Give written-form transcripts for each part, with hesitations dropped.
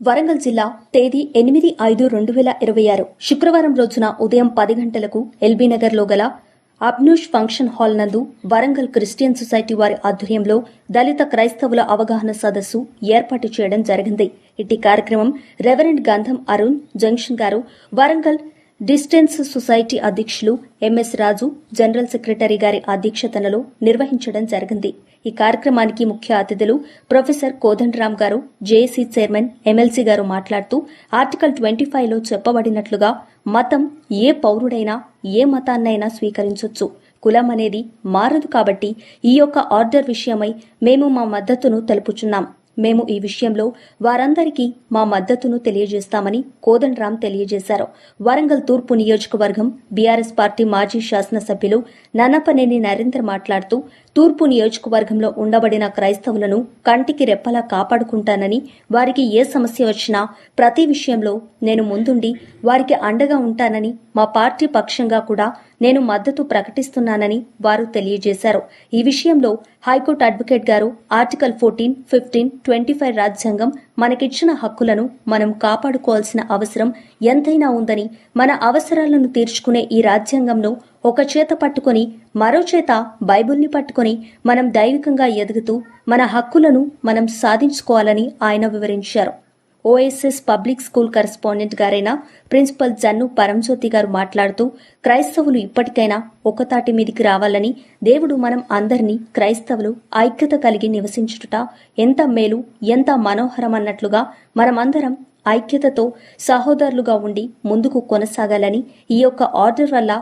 వరంగల్ జిల్లా తేదీ 8/5/2026 శుక్రవారం రోజున ఉదయం 10 గంటలకు ఎల్బీనగర్లో గల అబ్నూష్ ఫంక్షన్ హాల్ నందు వరంగల్ క్రిస్టియన్ సొసైటీ వారి ఆధ్వర్యంలో దళిత క్రైస్తవుల అవగాహన సదస్సు ఏర్పాటు చేయడం జరిగింది. ఇట్టి కార్యక్రమం రెవరెండ్ గంధం అరుణ్ జంక్షన్ గారు, వరంగల్ డిస్టెన్స్ సొసైటీ అధ్యక్షులు ఎంఎస్ రాజు, జనరల్ సెక్రటరీ గారి అధ్యక్షతనలో నిర్వహించడం జరిగింది. ఈ కార్యక్రమానికి ముఖ్య అతిథులు ప్రొఫెసర్ కోదండరామ్ గారు, జేఏసీ చైర్మన్ ఎమ్మెల్సీ గారు మాట్లాడుతూ ఆర్టికల్ 25లో చెప్పబడినట్లుగా మతం ఏ పౌరుడైనా ఏ మతాన్నైనా స్వీకరించొచ్చు. కులం అనేది మారదు. కాబట్టి ఈ యొక్క ఆర్డర్ విషయమై మేము మా మద్దతును తెలుపుచున్నాం. మేము ఈ విషయంలో వారందరికీ మా మద్దతును తెలియజేస్తామని కోదండరామ్ తెలియజేశారు. వరంగల్ తూర్పు నియోజకవర్గం బీఆర్ఎస్ పార్టీ మాజీ శాసనసభ్యులు నన్నపనేని నరేందర్ మాట్లాడుతూ తూర్పు నియోజకవర్గంలో ఉండబడిన క్రైస్తవులను కంటికి రెప్పలా కాపాడుకుంటానని, వారికి ఏ సమస్య వచ్చినా ప్రతి విషయంలో నేను ముందుండి వారికి అండగా ఉంటానని, మా పార్టీ పక్షంగా కూడా నేను మద్దతు ప్రకటిస్తున్నానని వారు తెలియజేశారు. ఈ విషయంలో హైకోర్టు అడ్వకేట్ గారు ఆర్టికల్ 14, 15, 25 రాజ్యాంగం మనకిచ్చిన హక్కులను మనం కాపాడుకోవాల్సిన అవసరం ఎంతైనా ఉందని, మన అవసరాలను తీర్చుకునే ఈ రాజ్యాంగంను ఒక చేత పట్టుకొని మరో చేత బైబిల్ని పట్టుకొని మనం దైవికంగా ఎదుగుతూ మన హక్కులను మనం సాధించుకోవాలని ఆయన వివరించారు. ఓఎస్ఎస్ పబ్లిక్ స్కూల్ కరెస్పాండెంట్ గారైన ప్రిన్సిపల్ జన్ను పరంజ్యోతి గారు మాట్లాడుతూ క్రైస్తవులు ఇప్పటికైనా ఒకతాటి మీదికి రావాలని, దేవుడు మనం అందరినీ క్రైస్తవులు ఐక్యత కలిగి నివసించుట ఎంత మేలు, ఎంత మనోహరమన్నట్లుగా మనమందరం ఐక్యతతో సహోదరులుగా ఉండి ముందుకు కొనసాగాలని, ఈ యొక్క ఆర్డర్ వల్ల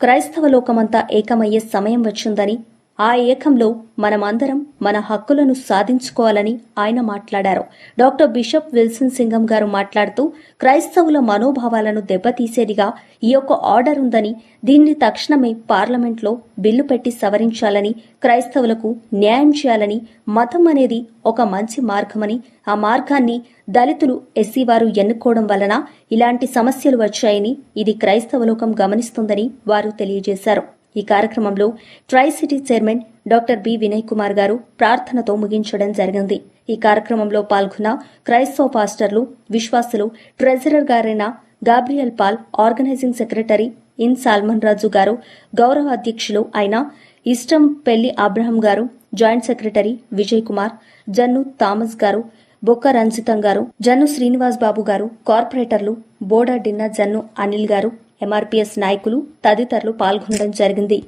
క్రైస్తవ లోకమంతా ఏకమయ్యే సమయం వచ్చిందని, ఆ ఏకంలో మనమందరం మన హక్కులను సాధించుకోవాలని ఆయన మాట్లాడారు. డాక్టర్ బిషప్ విల్సన్ సింగం గారు మాట్లాడుతూ క్రైస్తవుల మనోభావాలను దెబ్బతీసేదిగా ఈ యొక్క ఆర్డర్ ఉందని, దీన్ని తక్షణమే పార్లమెంట్లో బిల్లు పెట్టి సవరించాలని, క్రైస్తవులకు న్యాయం చేయాలని, మతం అనేది ఒక మంచి మార్గమని, ఆ మార్గాన్ని దళితులు ఎస్సీ వారు ఎన్నుకోవడం వలన ఇలాంటి సమస్యలు వచ్చాయని ఇది క్రైస్తవ లోకం గమనిస్తుందని వారు తెలియజేశారు. ఈ కార్యక్రమంలో tri city chairman doctor B Vinay Kumar గారు ప్రార్థనతో ముగించడం జరిగింది. ఈ కార్యక్రమంలో పాల్గొన్న క్రైస్తవ పాస్టర్లు, విశ్వాసులు, ట్రెజరర్ గారైన గాబ్రియల్ పాల్, ఆర్గనైజింగ్ సెక్రటరీ ఇన్ సాల్మన్ రాజు గారు, గౌరవ అధ్యక్షులు అయిన ఇష్టం పెళ్లి అబ్రహం గారు, joint secretary Vijay Kumar, Jannu Thomas గారు, బొక్క రంజితం గారు, జన్ను శ్రీనివాస్ బాబు గారు, కార్పొరేటర్లు బోడా డిన్న జన్ను అనిల్ గారు, ఎంఆర్పీఎస్ నాయకులు తదితరులు పాల్గొనడం జరిగింది.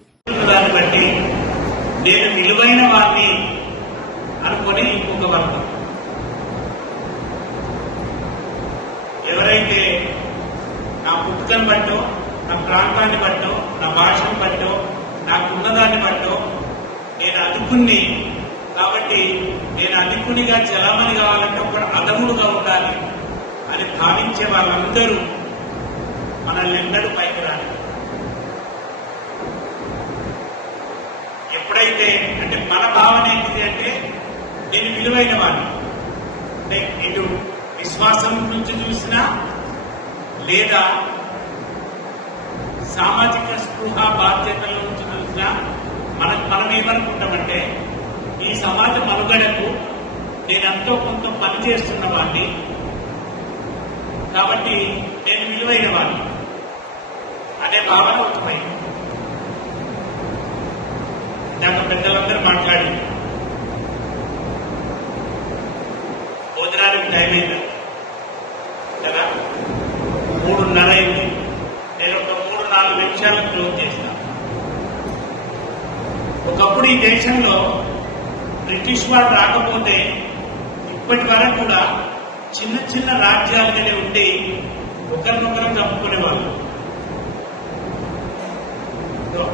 ఎవరైతే నా పుట్టుకను బట్టో, నా ప్రాంతాన్ని బట్టో, నా భాషను బట్టో, నాకున్నదాన్ని బట్టో నేను అదుకుని, కాబట్టి నేను అదుకునిగా చలామణి కావాలంటే ఒక అదముడుగా ఉండాలి అని భావించే వాళ్ళందరూ మనల్ని ఎన్నడూ పైకి రాలి. ఎప్పుడైతే అంటే మన భావన ఏంటిది అంటే నేను విలువైన వాడిని, అంటే ఇటు విశ్వాసం నుంచి చూసినా లేదా సామాజిక స్పృహ బాధ్యతల నుంచి చూసినా మనం ఏమనుకుంటామంటే ఈ సమాజ మనుగడకు నేను ఎంతో కొంత పని చేస్తున్న వాడిని, కాబట్టి నేను విలువైన వాడిని అనే భావన అవుతున్నాయి. నాకు పెద్దలందరూ మాట్లాడి భోజనానికి టైం అయింది కదా, 3:30 అయింది. నేను ఒక 3-4 నిమిషాలు క్లోజ్ చేస్తాను. ఒకప్పుడు ఈ దేశంలో బ్రిటిష్ వారు రాకపోతే ఇప్పటి వరకు కూడా చిన్న చిన్న రాజ్యాలుగానే ఉండి ఒకరినొకరు చంపుకునేవాళ్ళు.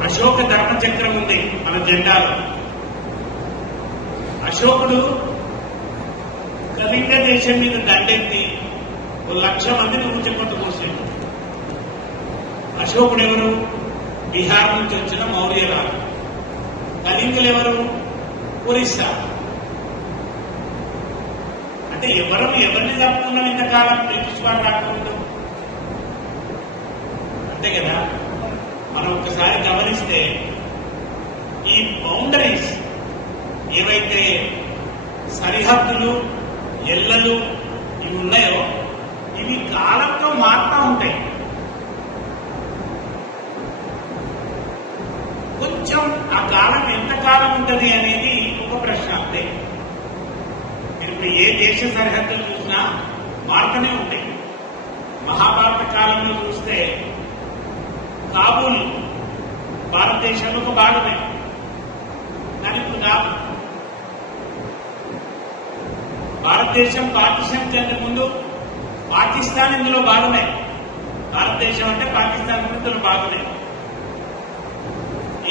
అశోక ధర్మచక్రం ఉంది మన జెండాలో. అశోకుడు కళింగ దేశం మీద దండెత్తి 1,00,000 మందిని ఊచకొట్టు పోసాడు. అశోకుడు ఎవరు? బీహార్ నుంచి వచ్చిన మౌర్య రాజు. కళింగులు ఎవరు? ఒరిస్సా. అంటే ఎవరిని చంపుకున్నాం ఇంతకాలం బ్రిటిష్ వారు రాకుండా? అంతే కదా. మనం ఒకసారి గమనిస్తే ఈ బౌండరీస్ ఏవైతే సరిహద్దులు, ఎల్లలు ఇవి ఉన్నాయో ఇవి కాలంతో మారుతూ ఉంటాయి. కొంచెం ఆ కాలం ఎంతకాలం ఉంటుంది అనేది ఒక ప్రశ్న అంతే. మీరు ఏ దేశ సరిహద్దులు చూసినా మారుతూనే ఉంటాయి. మహాభారత కాలంలో చూస్తే కాబూల్ భారతదేశంలో ఒక భాగమే, కానీ ఇప్పుడు కాదు. భారతదేశం పాకిస్తాన్ కంటే ముందు పాకిస్తాన్ ఇందులో భాగమే. భారతదేశం అంటే పాకిస్తాన్ ఇందులో భాగమే.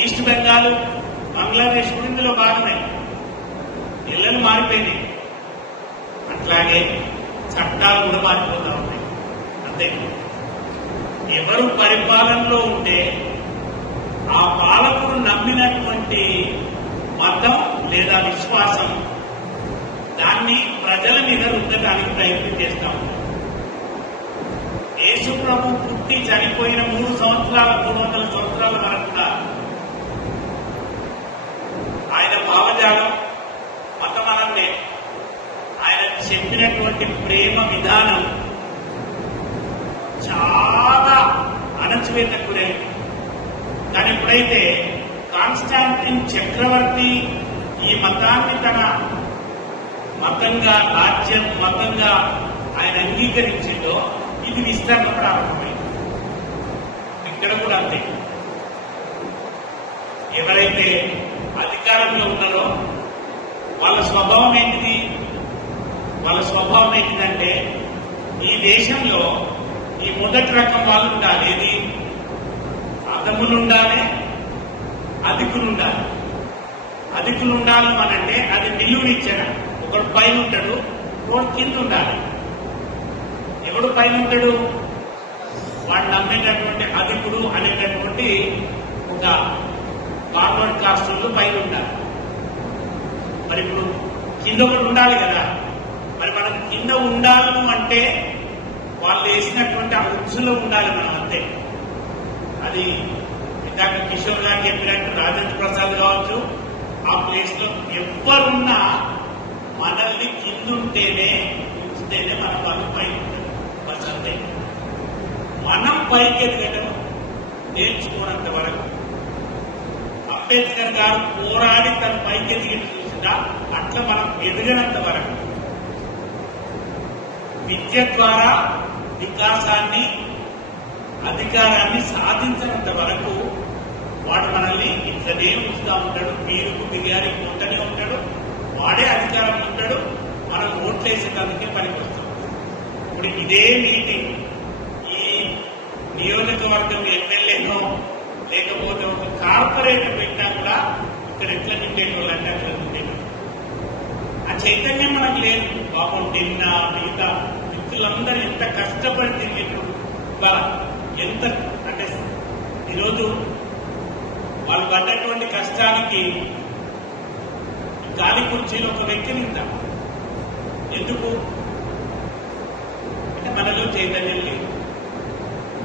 ఈస్ట్ బెంగాల్, బంగ్లాదేశ్ కూడా ఇందులో భాగమే. ఇళ్లను మారిపోయినాయి. అట్లాగే చట్టాలు కూడా మారిపోతూ ఉన్నాయి. అంతే. ఎవరు పరిపాలనలో ఉంటే ఆ పాలకుడు నమ్మినటువంటి మతం లేదా విశ్వాసం దాన్ని ప్రజల మీద రుద్దడానికి ప్రయత్నం చేస్తా ఉంటారు. యేసు ప్రభు పుట్టి చనిపోయిన 300 సంవత్సరాల వరకు కూడా ఆయన భావజాలం మతమనందే. ఆయన చెప్పినటువంటి ప్రేమ విధానం చాలా అణచివేతకు గురైంది. కానీ ఎప్పుడైతే కాన్స్టాంటిన్ చక్రవర్తి ఈ మతాన్ని తన మతంగా, రాజ్యం మతంగా ఆయన అంగీకరించిందో ఇది విస్తరణ ప్రారంభమైంది. ఇక్కడ కూడా అంతే. ఎవరైతే అధికారంలో ఉన్నారో వాళ్ళ స్వభావం ఏంటిది? వాళ్ళ స్వభావం ఏంటిదంటే ఈ దేశంలో ఈ మొదటి రకం వాళ్ళు ఉండాలి. ఏది? అధములు ఉండాలి, అధికులు ఉండాలి. అధికులు ఉండాలి అనంటే అది నిలువునిచ్చాడు. ఒకడు పైన ఉంటాడు, ఒకడు కింద ఉండాలి. ఎవడు పైన ఉంటాడు? వాడు నమ్మేటటువంటి అధికుడు అనేటటువంటి ఒక ఫార్వర్డ్ కాస్టులు పైన ఉండాలి. మరి ఇప్పుడు కింద ఒకటి ఉండాలి కదా. మరి మనం కింద ఉండాలి అంటే వాళ్ళు వేసినటువంటి ఆ ఉత్సులో ఉండాలి మనం, అంతే. అది ఇందాక కిషోర్ గారు చెప్పినట్టు రాజేంద్ర ప్రసాద్ కావచ్చు, ఆ ప్లేస్ లో ఎవరున్నా మనల్ని కిందుంటేనే ఉంచితేనే మన వాళ్ళు పైకి ఉంటారు. బస్ అంతే. మనం పైకి ఎదగడం నేర్చుకోనంత వరకు. అంబేద్కర్ గారు పోరాడి తన పైకి ఎదిగి చూసినా అట్లా మనం ఎదగనంత వరకు, విద్య ద్వారా వికాసాన్ని, అధికారాన్ని సాధించినంత వరకు వాడు మనల్ని ఇట్లనే ఉంచుతా ఉంటాడు. మీరుకు బిర్యానీ ఉంటూనే ఉంటాడు. వాడే అధికారం ఉంటాడు. మనం ఓట్లేసేటందుకే పనికొస్తాం. ఇప్పుడు ఇదే మీటింగ్ ఈ నియోజకవర్గం ఎమ్మెల్యేనో లేకపోతే ఒక కార్పొరేటర్ పెట్టినా కూడా ఇక్కడ ఎట్లా నిండేటోళ్ళంటే అట్లా నిండేటోళ్ళు. ఆ చైతన్యం మనకు లేదు. పాపం నిన్న మిగతా వ్యక్తులందరూ ఎంత కష్టపడి తిరిగేటప్పుడు ఎంత అంటే ఈరోజు వాళ్ళు పడ్డటువంటి కష్టానికి గాలి కుర్చీలో ఒక వ్యక్తిని ఉంటాం. ఎందుకు అంటే మనలో చైతన్యం లేదు.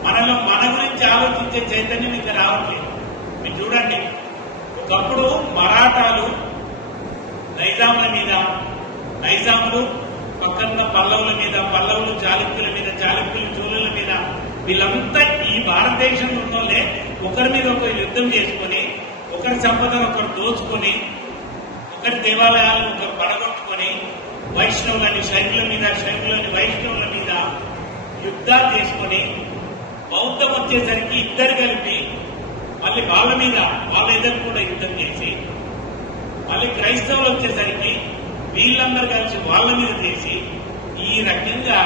మనలో మన గురించి ఆలోచించే చైతన్యం ఇంకా రావట్లేదు. మీరు చూడండి, ఒకప్పుడు మరాఠాలు నైజాముల మీద, నైజాములు పక్కన పల్లవుల మీద, పల్లవులు చాళుక్యుల మీద, చాళుక్యులు చోళుల మీద, వీళ్ళంతా ఈ భారతదేశంలో ఉన్నోళ్ళే ఒకరి మీద ఒకరు యుద్ధం చేసుకుని, ఒకరి సంపదను ఒకరు దోచుకొని, ఒకరి దేవాలయాలను ఒకరు పడగొట్టుకొని, వైష్ణవులని శైవుల మీద, శైవులని వైష్ణవుల మీద యుద్ధాలు చేసుకొని, బౌద్ధం వచ్చేసరికి ఇద్దరు కలిపి మళ్ళీ వాళ్ళ మీద వాళ్ళ ఎదురు కూడా యుద్ధం చేసి, మళ్ళీ క్రైస్తవులు వచ్చేసరికి వీళ్ళందరూ కలిసి వాళ్ళ మీద చేసి, ఈ రకంగా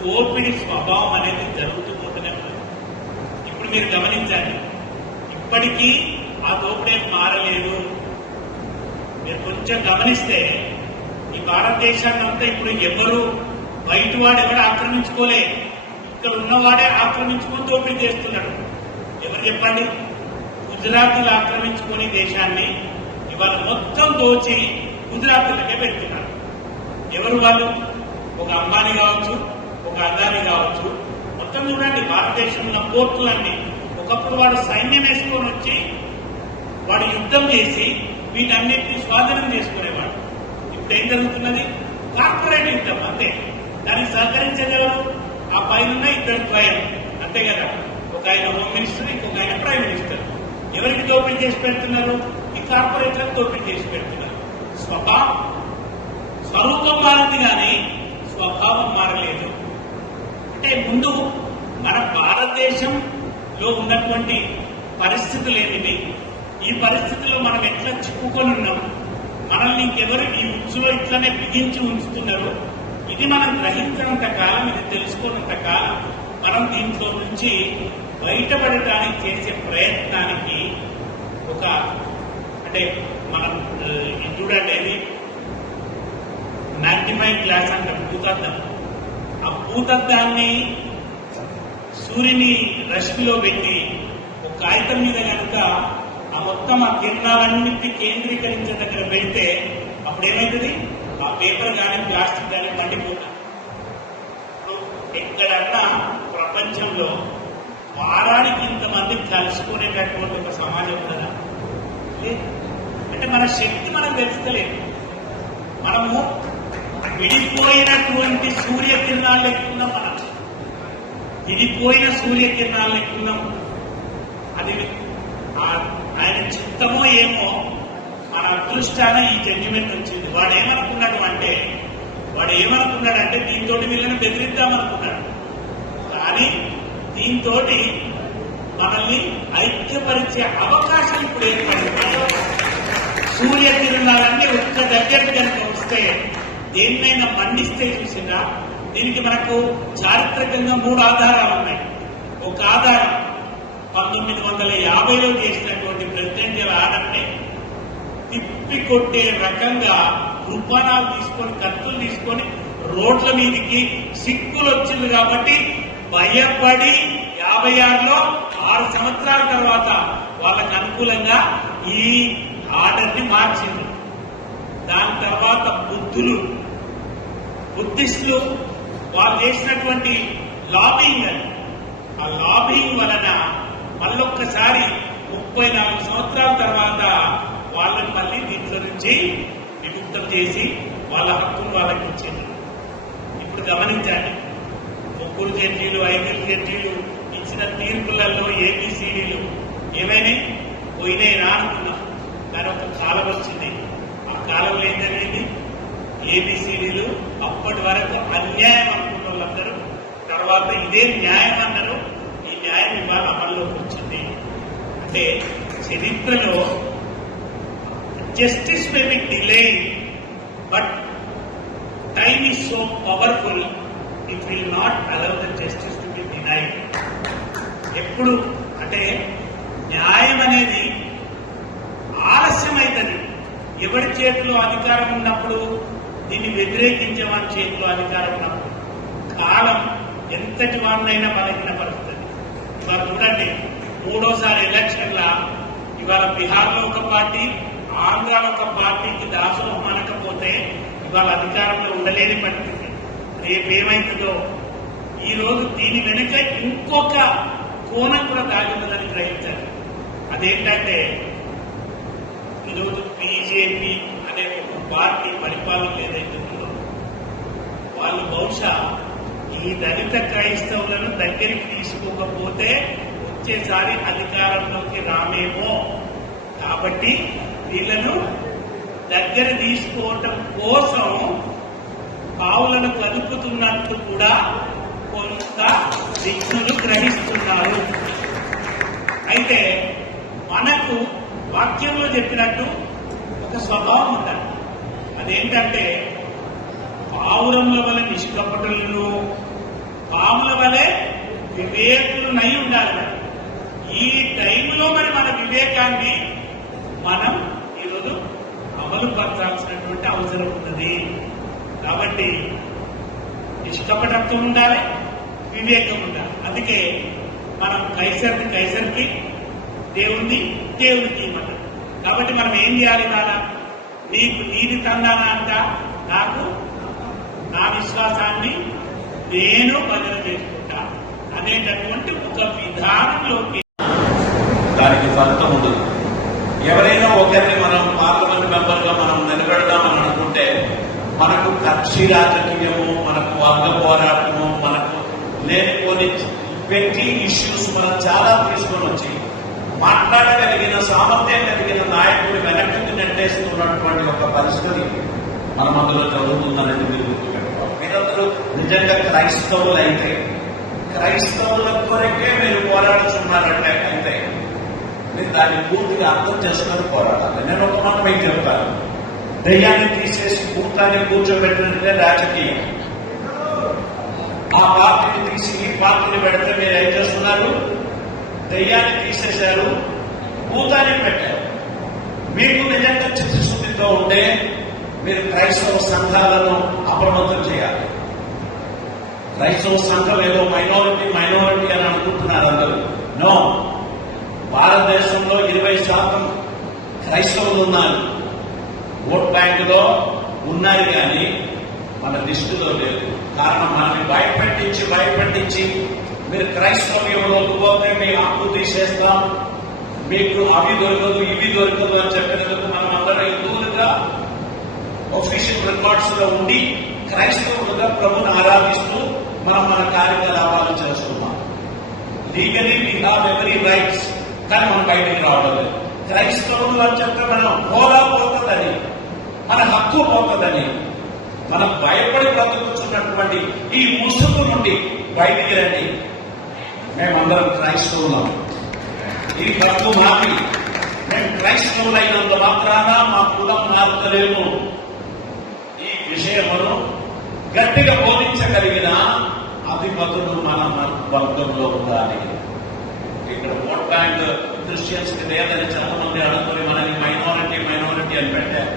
దోపిడి స్వభావం అనేది జరుగుతూ పోతూనే ఉంది. ఇప్పుడు మీరు గమనించండి, ఇప్పటికీ ఆ దోపిడీ మారలేదు. మీరు కొంచెం గమనిస్తే ఈ భారతదేశాన్ని అంతా ఇప్పుడు ఎవరు బయట వాడు ఎవరు ఆక్రమించుకోలే. ఇక్కడ ఉన్నవాడే ఆక్రమించుకొని దోపిడీ చేస్తున్నాడు. ఎవరు చెప్పండి? గుజరాతీలు ఆక్రమించుకొని దేశాన్ని ఇవాళ మొత్తం దోచి గుజరాతీలకే పెడుతున్నారు. ఎవరు వాళ్ళు? ఒక అంబానీ కావచ్చు, ఒక అదానీ కావచ్చు. మొత్తం చూడండి, భారతదేశంలో ఉన్న పోర్టులన్నీ ఒకప్పుడు వాడు సైన్యం వేసుకొని వచ్చి వాడు యుద్ధం చేసి వీటన్నిటిని స్వాధీనం చేసుకునేవాడు. ఇప్పుడు ఏం జరుగుతున్నది? కార్పొరేట్ యుద్ధం. అంతే. దానికి సహకరించేది ఎవరు? ఆ పైన ఇద్దరు ద్వయం, అంతే కదా. ఒక ఆయన హోమ్ మినిస్టర్, ఇంకొక ఆయన ప్రైమ్ మినిస్టర్. ఎవరికి దోపిడీ చేసి పెడుతున్నారు? ఈ కార్పొరేట్లకు దోపిడీ చేసి పెడుతున్నారు. స్వరూపం మారింది కానీ స్వభావం మారలేదు. అంటే ముందు మన భారతదేశంలో ఉన్నటువంటి పరిస్థితులు ఏమిటి, ఈ పరిస్థితుల్లో మనం ఎట్లా చిక్కుకొని ఉన్నాం, మనల్ని ఇంకెవరు ఈ ఉచ్చులో ఇట్లనే బిగించి ఉంచుతున్నారు, ఇది మనం గ్రహించినంత కాలం, ఇది తెలుసుకున్నంత కాలం మనం దీంట్లో నుంచి బయటపడటానికి చేసే ప్రయత్నానికి ఒక అంటే మనం చూడండి, అది మ్యాగ్నిఫైయింగ్ గ్లాస్ అంటారు, భూతద్దం. ఆ భూతద్దాన్ని సూర్యుని రశ్మిలో పెట్టి ఒక కాగితం మీద కనుక ఆ మొత్తం ఆ కిరణాలన్నింటినీ కేంద్రీకరించే దగ్గర పెడితే అప్పుడు ఏమవుతుంది? ఆ పేపర్ కానీ ప్లాస్టిక్ కానీ మండిపోతుంది. ఎక్కడన్నా ప్రపంచంలో వారానికి ఇంతమంది కలుసుకునేటటువంటి ఒక సమాజం ఉందా? అంటే మన శక్తి మనం తెలుస్తలేదు. మనము విడిపోయినటువంటి సూర్యకిరణాలు ఎక్కున్నాం, మనం విడిపోయిన సూర్యకిరణాలు ఎక్కున్నాం. అది ఆయన చిత్తమో ఏమో, మన అదృష్టాన ఈ జడ్జిమెంట్ వచ్చింది. వాడు ఏమనుకున్నాడంటే దీంతో వీళ్ళని బెదిరిద్దామనుకున్నాడు. కానీ దీంతో మనల్ని ఐక్యపరిచే అవకాశం ఇప్పుడు ఏర్పడింది. సూర్యకిరణాలన్నీ ఒక్క దగ్గరికి కనుక వస్తే దేన్నైనా మండిస్తే చూసిందా? దీనికి మనకు చారిత్రకంగా 3 ఆధారాలు ఉన్నాయి. ఒక ఆధారం 1950లో చేసినటువంటి ప్రెసిడెంషియల్ ఆర్డర్ని తిప్పి కొట్టే రకంగా రూపానాలు తీసుకొని, కత్తులు తీసుకొని రోడ్ల మీదకి సిక్కులు వచ్చింది కాబట్టి భయపడి 56లో 6 సంవత్సరాల తర్వాత వాళ్ళకు అనుకూలంగా ఈ ఆర్డర్ని మార్చింది. దాని తర్వాత బుద్ధిస్టులు వాళ్ళు చేసినటువంటి లాబింగ్, ఆ లాబింగ్ వలన మళ్ళొక్కసారి 34 సంవత్సరాల తర్వాత వాళ్ళని మళ్ళీ దీంట్లో నుంచి విముక్తం చేసి వాళ్ళ హక్కులు వాళ్ళకి ఇచ్చింది. ఇప్పుడు గమనించండి, 3 జడ్జీలు 5 జడ్జీలు ఇచ్చిన తీర్పులలో ఏబిసిడీలు ఏమైనా పోయినాయినా అనుకున్నాం. కానీ ఒక కాలం వచ్చింది. ఆ కాలంలో ఏం జరిగింది? ఏబిసిడీలు అప్పటి వరకు అన్యాయం అనుకున్న వాళ్ళందరూ తర్వాత ఇదే న్యాయం అన్నారు. ఈ న్యాయం ఇవాళ అమల్లోకి వచ్చింది. అంటే చరిత్రలో justice may be delayed, but time is so powerful, it will not allow the justice to be denied. ఎప్పుడు అంటే న్యాయం అనేది ఆలస్యమైతుంది. ఎవరి చేతిలో అధికారం ఉన్నప్పుడు, దీన్ని వ్యతిరేకించే వారి చేతిలో అధికారం ఉన్నప్పుడు కాలం ఎంతటి వాడినైనా బలహీనపరుస్తుంది. ఇవాళ చూడండి, 3వ ఎలక్షన్ల ఇవాళ బీహార్లో ఒక పార్టీ, ఆంధ్రాలో ఒక పార్టీకి దాసోహం అనకపోతే ఇవాళ అధికారంలో ఉండలేని పరిస్థితి. రేపేమైతుందో, ఈ రోజు దీని వెనుక ఇంకొక కోణం కూడా దాగుతుందని గ్రహించాలి. అదేంటంటే ఈరోజు బీజేపీ అనే ఒక పార్టీ పరిపాలన ఏదైతే ఉందో, వాళ్ళు బహుశా ఈ దళిత క్రైస్తవులను దగ్గరికి తీసుకోకపోతే వచ్చేసారి అధికారంలోకి రామేమో. కాబట్టి వీళ్ళను దగ్గర తీసుకోవటం కోసం పావులను కదుపుతున్నట్టు కూడా కొంత విఘ్నులు గ్రహిస్తున్నారు. అయితే మనకు వాక్యంలో చెప్పినట్టు ఒక స్వభావం ఉండాలి. అదేంటంటే పావురముల వలె నిష్కపటులను, పాముల వలె వివేకులనై ఉండాలి. ఈ టైంలో మరి మన వివేకాన్ని మనం ఈరోజు అమలు పరచాల్సినటువంటి అవసరం ఉన్నది. కాబట్టి నిష్కపటత్వం ఉండాలి, వివేకం ఉండాలి. అందుకే మనం కైసర్కి, దేవుణ్ణి దేవునికి ఇవ్వాలి. కాబట్టి మనం ఏం చేయాలి? నాన్న నీకు నీది తందానా అంట, నాకు నా విశ్వాసాన్ని నేను బదిలీ చేసుకుంటా అనేటటువంటి ఒక విధానంలోకి దానికి ఫలితం ఉండదు. ఎవరైనా ఒకరిని మనం పార్లమెంట్ మెంబర్గా మనం నిలబెడదామని అనుకుంటే మనకు కక్షి రాజకీయము, మనకు వర్గ పెట్టి ఇష్యూస్ మనం చాలా తీసుకొని వచ్చి మాట్లాడగలిగిన సామర్థ్యం కలిగిన నాయకుడు వెనక్కి నెట్టేస్తున్నటువంటి ఒక పరిస్థితి మన మధ్యలో జరుగుతుందనేది మీరు గుర్తుపెట్టుకోవాలి. మీరందరూ నిజంగా క్రైస్తవులు అయితే, క్రైస్తవుల కొరకే మీరు పోరాడుతున్నారంటే అయితే మీరు దాన్ని పూర్తిగా అర్థం చేసుకొని పోరాడాలి. నేను ఒక మాట మీకు చెప్తాను, దయ్యాన్ని తీసేసి భూతాన్ని కూర్చోబెట్టినట్టే రాజకీయం. ఆ పార్టీని తీసి ఈ పార్టీని పెడితే మీరు ఏం చేస్తున్నారు? దయ్యాన్ని తీసేశారు, భూతాన్ని పెట్టారు. మీకు నిజంగా చిత్తశుద్ధితో ఉంటే మీరు క్రైస్తవ సంఘాలను అప్రమత్తం చేయాలి. క్రైస్తవ సంఘం ఏదో మైనారిటీ అని అనుకుంటున్నారు అందరూ. నో, భారతదేశంలో 20% క్రైస్తవులు ఉన్నారు. ఓట్ బ్యాంకులో ఉన్నారు కానీ మన లిస్టులో లేదు. కారణం మనల్ని భయపెట్టించి మీరు క్రైస్తవ్యంలోకి పోతే మీ హక్కు తీసేస్తాం, మీకు అవి దొరకదు ఇవి దొరకదు అని చెప్పినందుకు మనం అందరం హిందువులుగా ఒఫీషియల్ రికార్డ్స్ లో ఉండి క్రైస్తవులుగా ప్రభుని ఆరాధిస్తూ మనం మన కార్యకలాపాలు చేస్తున్నాం. Legally we have every rights, కానీ మనం బయటికి రావడం లేదు. క్రైస్తవులు అని చెప్తే మనం హోదా పోతుందని, మన హక్కు పోతుందని మనం భయపడి బ్రతుకుతున్నటువంటి ఈ ముసుగు నుండి బయటికి రండి. మేమందరం క్రైస్తవులం. ఈ హక్కు మాకి. మేము క్రైస్తవులైనంత మాత్రాన మా కులం మారుతలేము. ఈ విషయమును గట్టిగా బోధించగలిగిన అధిపతులు మన వర్గంలో ఉండాలి. ఇక్కడ ఓట్ బ్యాంక్ క్రిస్టియన్స్ కి లేదని చెప్పమంది అనుకుని మనని మైనారిటీ అని పెట్టారు.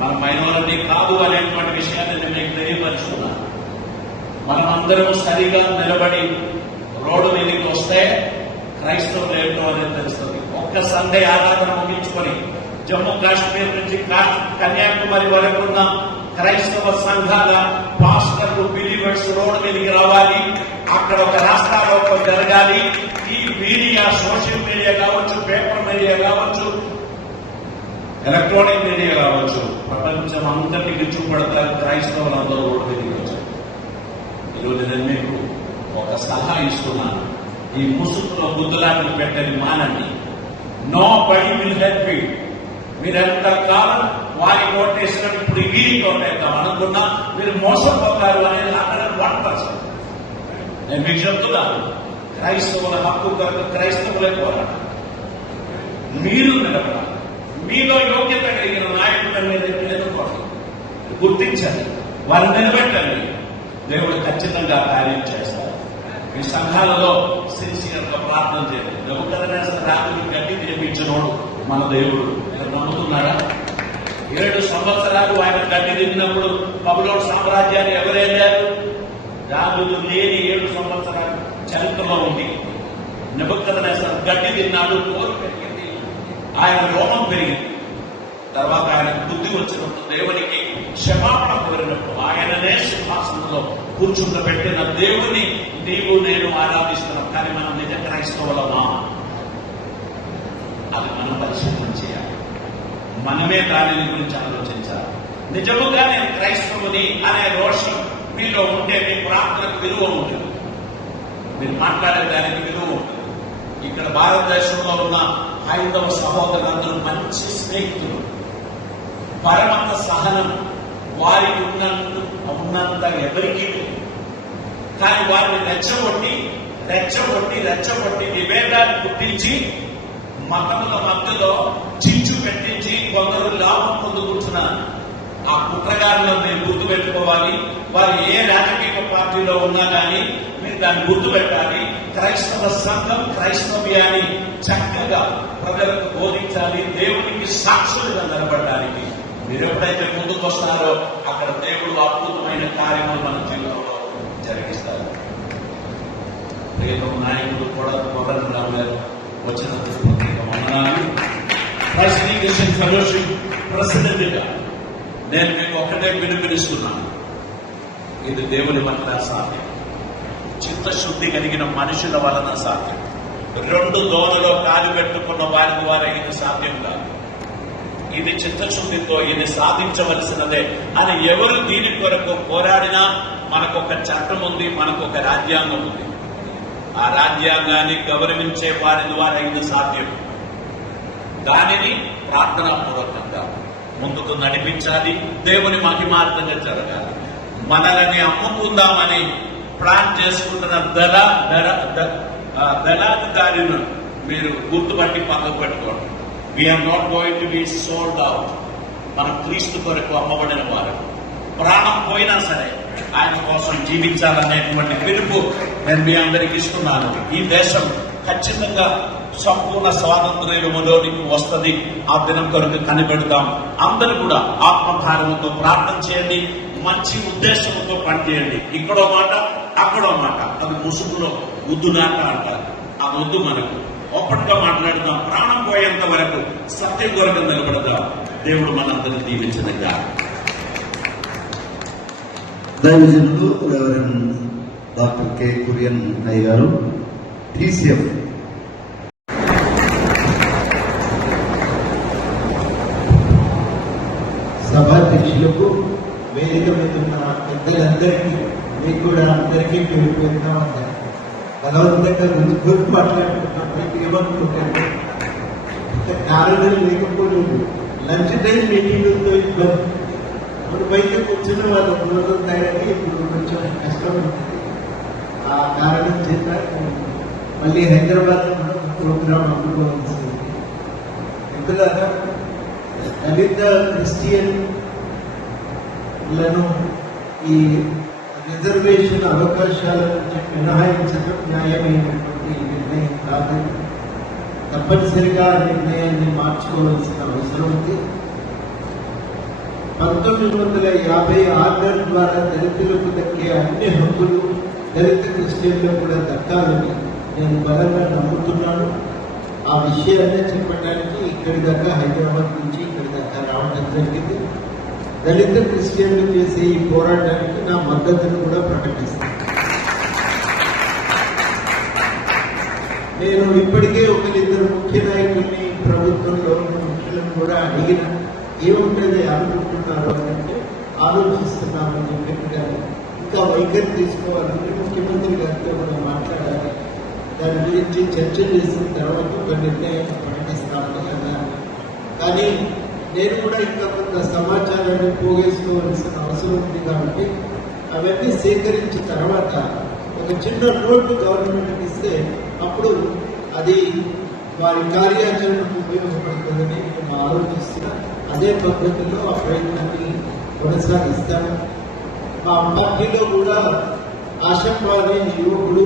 మన మైనారిటీ కాదు అనేటువంటి విషయాన్ని నేను మీకు తెలియపరుచుకున్నాను. మనం అందరం సరిగా నిలబడి రోడ్డు మీదకి వస్తే క్రైస్తవులు ఏంటో అనేది తెలుస్తుంది. ఒక్క సండే ఆరాధన ముగించుకొని జమ్మూ కాశ్మీర్ నుంచి కన్యాకుమారి వరకు ఉన్న క్రైస్తవ సంఘాల పాస్టర్లు బిలీవర్స్ రోడ్డు మీదకి రావాలి. అక్కడ ఒక రాష్ట్రాల్లో జరగాలి. ఈ మీడియా, సోషల్ మీడియా కావచ్చు, పేపర్ మీడియా కావచ్చు, ఎలక్ట్రానిక్ మీడియా కావచ్చు, ప్రపంచం అందరినీ విచ్చుపడతారు. క్రైస్తవులందరూ రోడ్డు మీదకి వచ్చారు. ఈరోజు నేను మీకు ఒక సలహా ఇస్తున్నాను. ఈ ముసుగులో గుద్దులాటలు పెట్టని మానండి. నో బడి విల్ హెల్ప్ యూ. మీరెంత కాలం వారి ఓటేసినట్టు ఇప్పుడు వీరికి ఓటేద్దాం అనుకున్నా మీరు మోసపోతారు అనేది 100%. నేను మీకు చెప్తున్నాను, క్రైస్తవుల హక్కు కొరకు క్రైస్తవులే పోరాడు. మీరు నిలబడాలి. మీలో యోగ్యత కలిగిన నాయకులను మీరు ఎన్నుకోండి, గుర్తించండి, వారిని నిలబెట్టండి. దేవుడు ఖచ్చితంగా కార్యం చేస్తారు. మీ సంఘాలలో సిన్సియర్ గా ప్రార్థన చేయండి. నెబుకద్నెజర్ రాజుని గడ్డి తినిపించినోడు మన దేవుడు. మీరు నమ్ముతున్నారా? 7 సంవత్సరాలు ఆయన గడ్డి తిన్నప్పుడు బబులోను సామ్రాజ్యాన్ని ఎవరేళ్ళారు? రాజులు లేని 7 సంవత్సరాలు చరిత్రలో ఉంది. నెబుకద్నెజర్ గడ్డి తిన్నాడు, కోరి పెరిగింది, ఆయన రోమం పెరిగింది. తర్వాత ఆయనకు బుద్ధి వచ్చినప్పుడు దేవునికి క్షమాపణ కోరినప్పుడు ఆయననే సింహాసనంలో కూర్చుండబెట్టిన దేవుని నీవు నేను ఆరాధిస్తున్నాం. కానీ మనం నిజ క్రైస్తవులమా? అది మనం పరిశీలన చేయాలి. మనమే దాని గురించి ఆలోచించాలి. నిజముగా నేను క్రైస్తవుని అనే రోషం మీలో ఉంటే మీ ప్రార్థనకు విలువ ఉంటుంది, మీరు మాట్లాడే దానికి విలువ ఉంటుంది. ఇక్కడ భారతదేశంలో ఉన్న హైందవ సహోదరులందరూ మంచి స్నేహితులు, పరమంత సహనం వారికి ఉన్నంత ఎవరికీ లేదు. కానీ వారిని రెచ్చగొట్టి విభేదాన్ని పుట్టించి మతముల మధ్యలో చిచ్చు పెట్టించి కొందరు లాభం పొందుకుంటున్నారు. ఆ కుట్రగారులను మీరు గుర్తుపెట్టుకోవాలి. వారు ఏ రాజకీయ పార్టీలో ఉన్నా కానీ మీరు దాన్ని గుర్తుపెట్టాలి. క్రైస్తవ సంఘం క్రైస్తవ్యాన్ని చక్కగా ప్రజలకు బోధించాలి. దేవునికి సాక్షులుగా నిలబడడానికి మీరు ఎప్పుడైతే ముందుకు వస్తారో అక్కడ దేవుడు అద్భుతమైన కార్యములు మన జీవితంలో జరిగిస్తారు. ప్రియతమ నాయకుడు కూడా కోదండరామ్ గారు వచ్చినందుకు ప్రత్యేక వందనాలు. క్రైస్తవ క్రిస్టియన్ ఫెలోషిప్ ప్రెసిడెంట్ గా నేను మీకు ఒక్కటే పిలుపునిస్తున్నాను. ఇది దేవుని వల్ల సాధ్యం, చిత్తశుద్ధి కలిగిన మనుషుల వలన సాధ్యం. 2 దోణలో కాలు పెట్టుకున్న వారి ద్వారా ఇది సాధ్యం కాదు. ఇది చిత్తశుద్ధితో ఇది సాధించవలసినదే అని ఎవరు దీని కొరకు పోరాడినా మనకొక చట్టం ఉంది, మనకొక రాజ్యాంగం ఉంది. ఆ రాజ్యాంగాన్ని గౌరవించే వారి ద్వారా ఇది సాధ్యం. దానిని ప్రార్థనాపూర్వకంగా ముందుకు నడిపించాలి. దేవుని మహిమార్థంగా జరగాలి. మనల్ని అమ్ముకుందామని ప్లాన్ చేసుకుంటున్న దళాధికారిని మీరు గుర్తుపట్టి పక్కకు పెట్టుకోండి. We're not going to be sold out. మనం క్రీస్తు కొరకు అమ్మబడిన వారు. ప్రాణం పోయినా సరే ఆయన కోసం జీవించాలనేటువంటి పిలుపు నేను మీ అందరికి ఇస్తున్నాను. ఈ దేశం ఖచ్చితంగా సంపూర్ణ స్వాతంత్ర్యంలోనికి వస్తుంది. ఆ దినం కొరకు కనిపెడతాం. అందరూ కూడా ఆత్మభారంతో ప్రార్థన చేయండి. మంచి ఉద్దేశంతో పనిచేయండి. ఇక్కడో మాట అక్కడో మాట, అది ముసుగులో ఉద్దునాట అంటారు. అది వద్దు. మనకు ఒప్పటిగా మాట్లాడుదాం. ప్రాణం పోయేంత వరకు సత్యం కొరకు నిలబడదాం. దేవుడు మనందరినీ దీవించదగా. దైవజనులు రెవరెండ్ డాక్టర్ కె కురియన్ అయ్య గారు, టీసీఎఫ్ సభాధ్యక్షులకు, వేదిక మీద ఉన్న పెద్దలందరికీ, మీకు కూడా అందరికీ పేరుపోయినా బలవంతంగా గురించి మాట్లాడుతున్నప్పటికీ ఏమనుకుంటారు, కారణం లేకపోలేదు. లంచ్ టైం మీటింగ్లతో ఇబ్బంది. ఇప్పుడు బయట కూర్చున్న వాళ్ళు దూరం తయారీ ఇప్పుడు కొంచెం కష్టం ఉంటుంది. ఆ కారణం చేత మళ్ళీ హైదరాబాద్ ప్రోగ్రాం అందుకోవాల్సింది. ఇందులో దళిత క్రిస్టియన్లను ఈ రిజర్వేషన్ అవకాశాల నుంచి మినహాయించడం న్యాయమైనటువంటి నిర్ణయం కాదు. తప్పనిసరిగా ఆ నిర్ణయాన్ని మార్చుకోవాల్సిన అవసరం ఉంది. 1950 ఆర్డర్ ద్వారా దళితులకు దక్కే అన్ని హక్కులు దళిత క్రిస్టియన్లకు కూడా దక్కాలని నేను బలంగా నమ్ముతున్నాను. ఆ విషయాన్ని చెప్పడానికి ఇక్కడి దాకా, హైదరాబాద్ నుంచి ఇక్కడి దాకా రావడం జరిగింది. దళిత క్రిస్టియన్లు చేసే ఈ పోరాటానికి నా మద్దతును కూడా ప్రకటిస్తాను. నేను ఇప్పటికే ఒకరిద్దరు ముఖ్య నాయకుల్ని, ప్రభుత్వంలో ముఖ్యులను కూడా అడిగిన, ఏముంటుంది అనుకుంటున్నారు అంటే ఆలోచిస్తున్నామని చెప్పారు. ఇంకా వైఖరి తీసుకోవాలంటే ముఖ్యమంత్రి గారితో కూడా మాట్లాడాలి. దాని గురించి చర్చ చేసిన తర్వాత ఒక నిర్ణయం ప్రకటిస్తామని అన్నారు. కానీ నేను కూడా ఇంకా కొంత సమాచారాన్ని పోగేసుకోవాల్సిన అవసరం ఉంది. కాబట్టి అవన్నీ సేకరించిన తర్వాత ఒక చిన్న నోటు గవర్నమెంట్కి ఇస్తే అప్పుడు అది వారి కార్యాచరణకు ఉపయోగపడుతుందని మేము ఆలోచిస్తున్నా. అదే పద్ధతిలో ఆ ప్రయత్నాన్ని కొనసాగిస్తాను. మా పార్టీలో కూడా ఆశప్ప అనే యువకుడు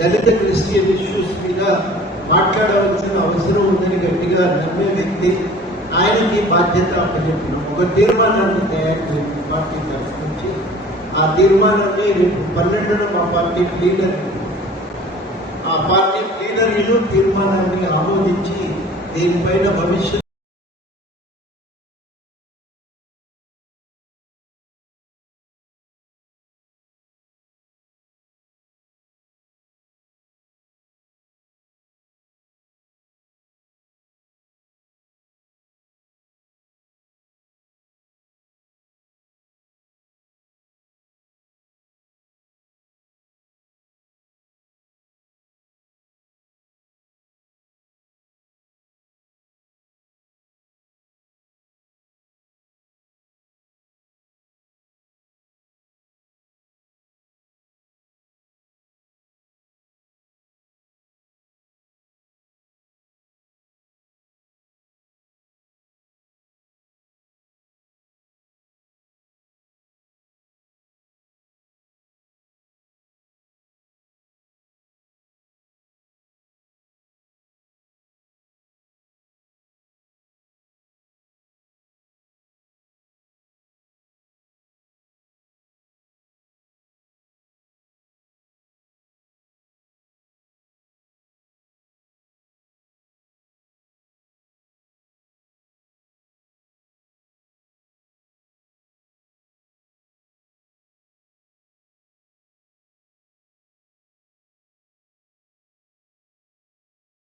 దళిత క్రిస్టియన్ ఇష్యూస్ మీద మాట్లాడవలసిన అవసరం ఉందని గట్టిగా నమ్మే వ్యక్తి. ఆయనకి బాధ్యత అప్పచెప్పినాం. ఒక తీర్మానాన్ని తయారు చేసిన పార్టీ తరఫు నుంచి. ఆ తీర్మానాన్ని రేపు 12న మా పార్టీ ప్లీనరీలో తీర్మానాన్ని ఆమోదించి దీనిపైన భవిష్యత్